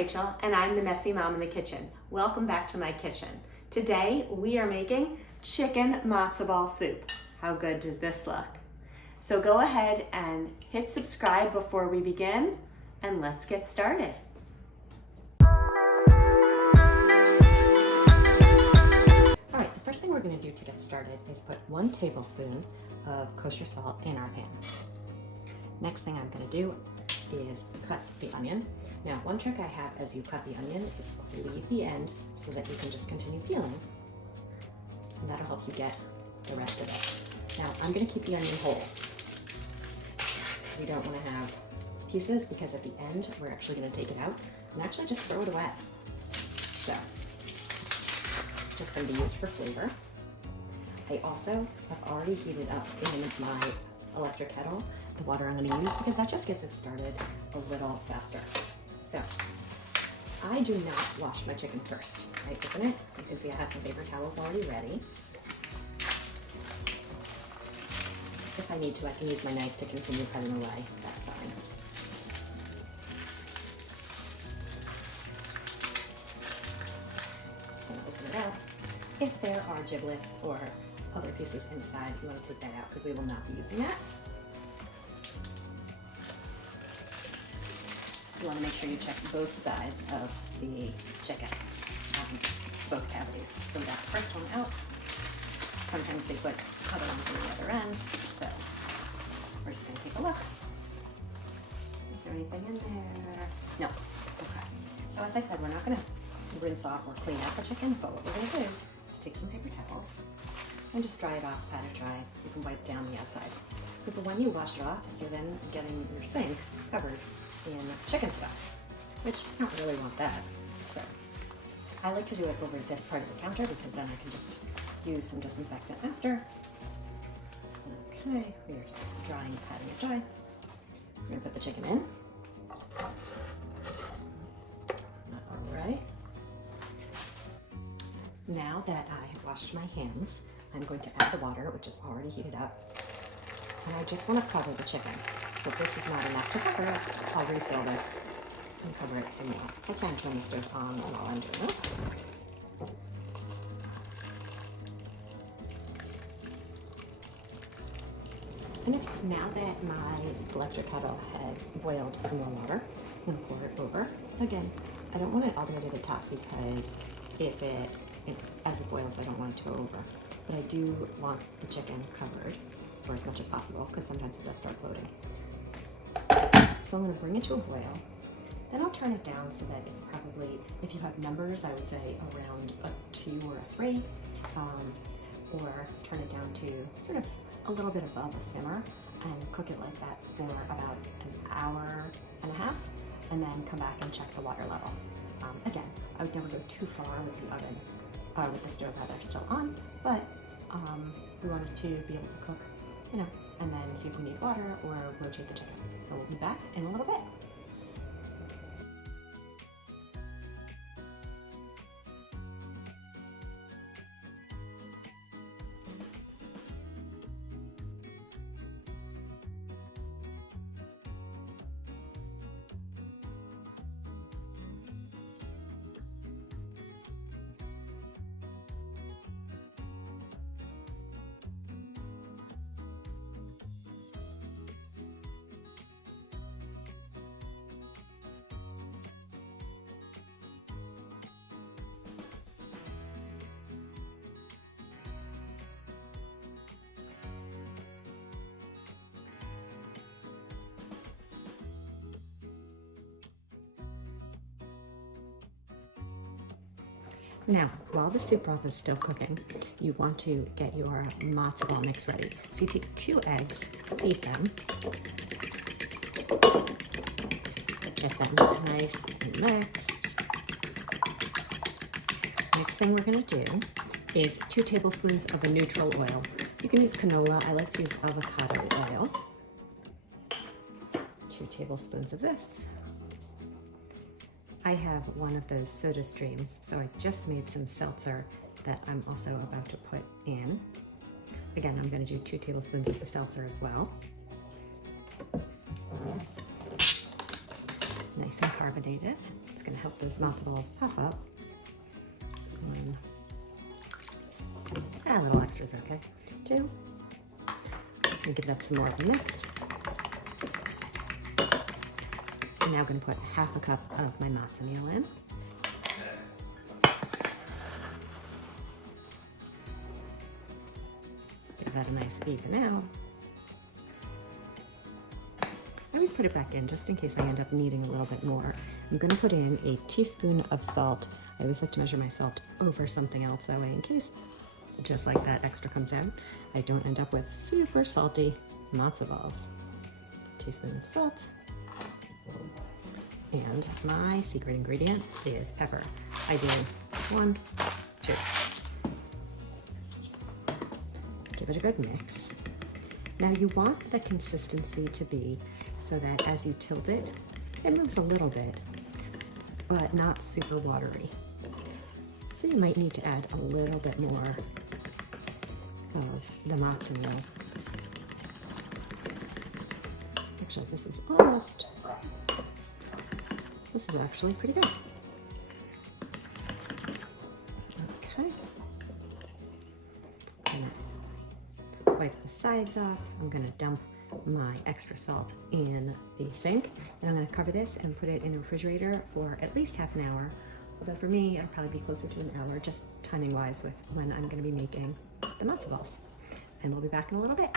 Rachel, and I'm the messy mom in the kitchen. Welcome back to my kitchen. Today we are making chicken matzo ball soup. How good does this look? So go ahead and hit subscribe before we begin, and let's get started. All right, the first thing we're going to do to get started is put 1 tablespoon of kosher salt in our pan. Next thing I'm going to do is cut the onion. Now, one trick I have as you cut the onion is leave the end so that you can just continue peeling, and that'll help you get the rest of it. Now, I'm going to keep the onion whole. We don't want to have pieces because at the end we're actually going to take it out and actually just throw it away. So, it's just going to be used for flavor. I also have already heated up in my electric kettle the water I'm going to use because that just gets it started a little faster. So, I do not wash my chicken first. I open it. You can see I have some paper towels already ready. If I need to, I can use my knife to continue cutting away. That's fine. I'm going to open it out. If there are giblets or other pieces inside, you want to take that out because we will not be using that. You want to make sure you check both sides of the chicken, both cavities. So we got the first one out. Sometimes they put other ones on the other end, so we're just going to take a look. Is there anything in there? No. Okay. So as I said, we're not going to rinse off or clean out the chicken, but what we're going to do is take some paper towels and just dry it off, pat it dry. You can wipe down the outside. Because when you wash it off, you're then getting your sink covered in chicken stuff, which you don't really want that. So I like to do it over this part of the counter because then I can just use some disinfectant after. Okay, we're drying, patting it dry. We're gonna put the chicken in. All right. Now that I have washed my hands, I'm going to add the water, which is already heated up. And I just want to cover the chicken. So if this is not enough to cover it, I'll refill this and cover it some more. I can turn the stove on while I'm doing this. And now that my electric kettle has boiled some more water, I'm going to pour it over. Again, I don't want it all the way to the top because as it boils, I don't want it to go over. But I do want the chicken covered for as much as possible because sometimes it does start floating. So I'm going to bring it to a boil. Then I'll turn it down so that it's probably, if you have numbers, I would say around a 2 or a 3. Or turn it down to sort of a little bit above a simmer and cook it like that for about an hour and a half, and then come back and check the water level. Again, I would never go too far with the oven, with the stove rather still on, but we wanted to be able to cook, and then see if we need water or rotate the chicken. So we'll be back in a little bit. Now, while the soup broth is still cooking, you want to get your matzo ball mix ready. So you take 2 eggs, beat them, get them nice and mixed. Next thing we're going to do is 2 tablespoons of a neutral oil. You can use canola. I like to use avocado oil. 2 tablespoons of this. I have one of those soda streams, so I just made some seltzer that I'm also about to put in. Again, I'm going to do 2 tablespoons of the seltzer as well. Nice and carbonated. It's going to help those matzo balls puff up. A little extra is okay. 2. And give that some more of a mix. I'm now going to put half a cup of my matzo meal in. Give that a nice even out. I always put it back in just in case I end up needing a little bit more. I'm going to put in a teaspoon of salt. I always like to measure my salt over something else, that way in case just like that extra comes out, I don't end up with super salty matzo balls. Teaspoon of salt. And my secret ingredient is pepper. I do 1, 2. Give it a good mix. Now you want the consistency to be so that as you tilt it, it moves a little bit, but not super watery. So you might need to add a little bit more of the matzo meal. Actually, this is actually pretty good. Okay. Gonna wipe the sides off. I'm gonna dump my extra salt in the sink. Then I'm gonna cover this and put it in the refrigerator for at least half an hour. But for me, it'll probably be closer to an hour, just timing wise with when I'm gonna be making the matzo balls. And we'll be back in a little bit.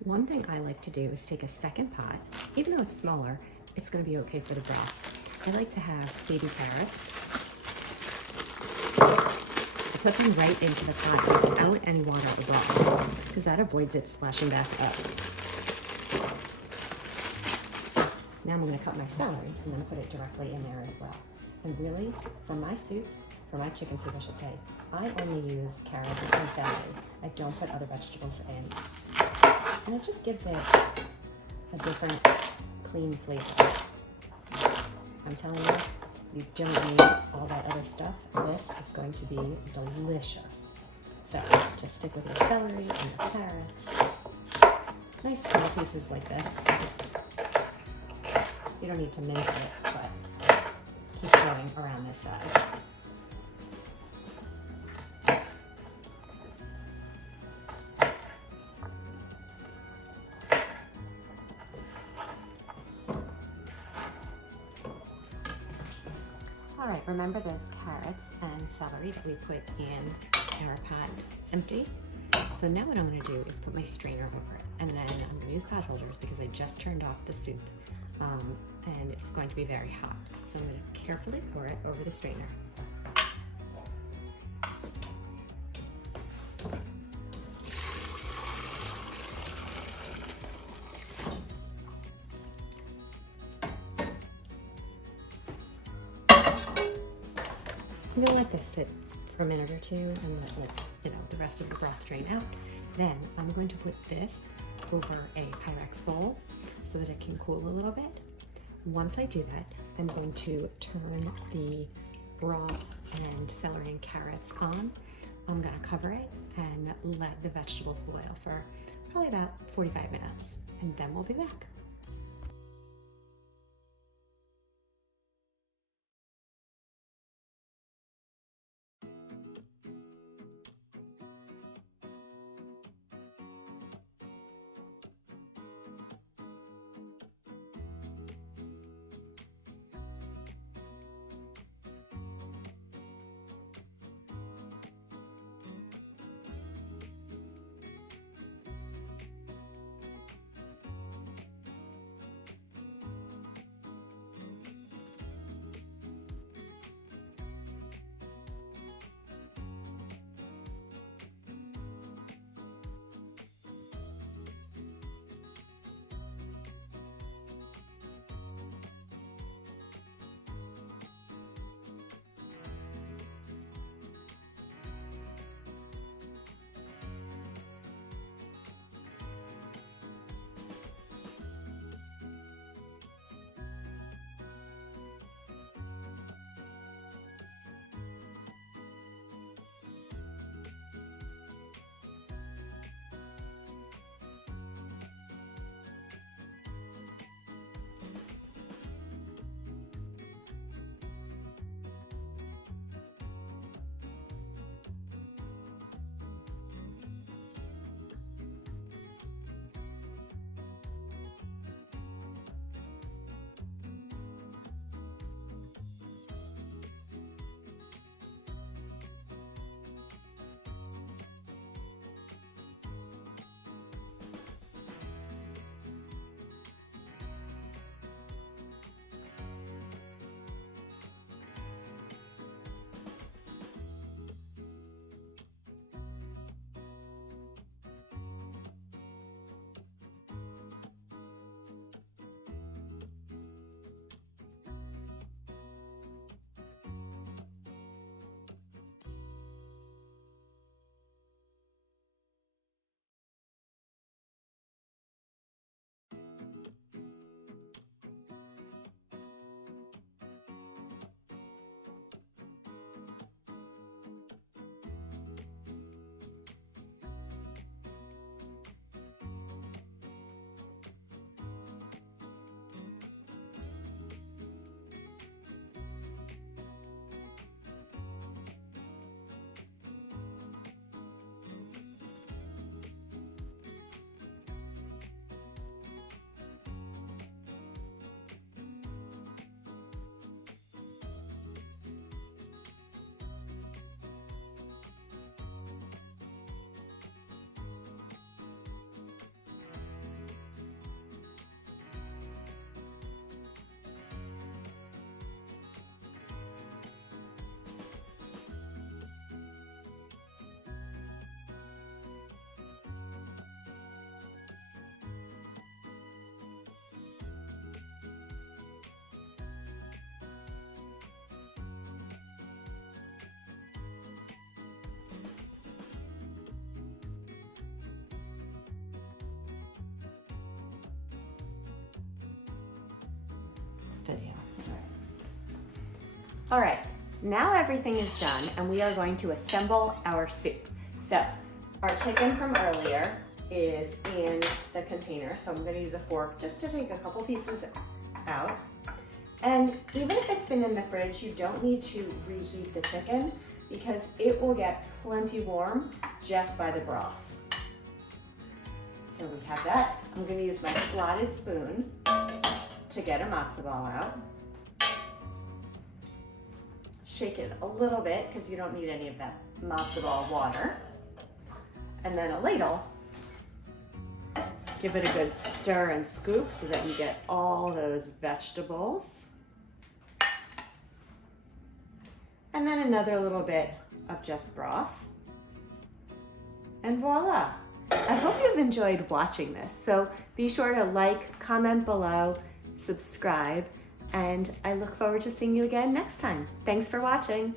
One thing I like to do is take a second pot. Even though it's smaller, it's gonna be okay for the broth. I like to have baby carrots. I put them right into the pot without any water at the bottom, because that avoids it splashing back up. Now I'm gonna cut my celery. I'm gonna put it directly in there as well. And really, for my soups, for my chicken soup I should say, I only use carrots and celery. I don't put other vegetables in. And it just gives it a different, clean flavor. I'm telling you, you don't need all that other stuff. This is going to be delicious. So just stick with your celery and your carrots. Nice small pieces like this. You don't need to mince it, but keep going around this size. All right, remember those carrots and celery that we put in our pot empty? So now what I'm gonna do is put my strainer over it, and then I'm gonna use pot holders because I just turned off the soup, and it's going to be very hot. So I'm gonna carefully pour it over the strainer. I'm gonna let this sit for a minute or two and let the rest of the broth drain out. Then I'm going to put this over a Pyrex bowl so that it can cool a little bit. Once I do that, I'm going to turn the broth and celery and carrots on. I'm gonna cover it and let the vegetables boil for probably about 45 minutes, and then we'll be back. video. All right, now everything is done and we are going to assemble our soup. So our chicken from earlier is in the container, so I'm gonna use a fork just to take a couple pieces out. And even if it's been in the fridge, you don't need to reheat the chicken because it will get plenty warm just by the broth. So we have that. I'm gonna use my slotted spoon to get a matzo ball out. Shake it a little bit because you don't need any of that matzo ball water. And then a ladle. Give it a good stir and scoop so that you get all those vegetables. And then another little bit of just broth. And voila. I hope you've enjoyed watching this. So be sure to like, comment below, subscribe, and I look forward to seeing you again next time. Thanks for watching.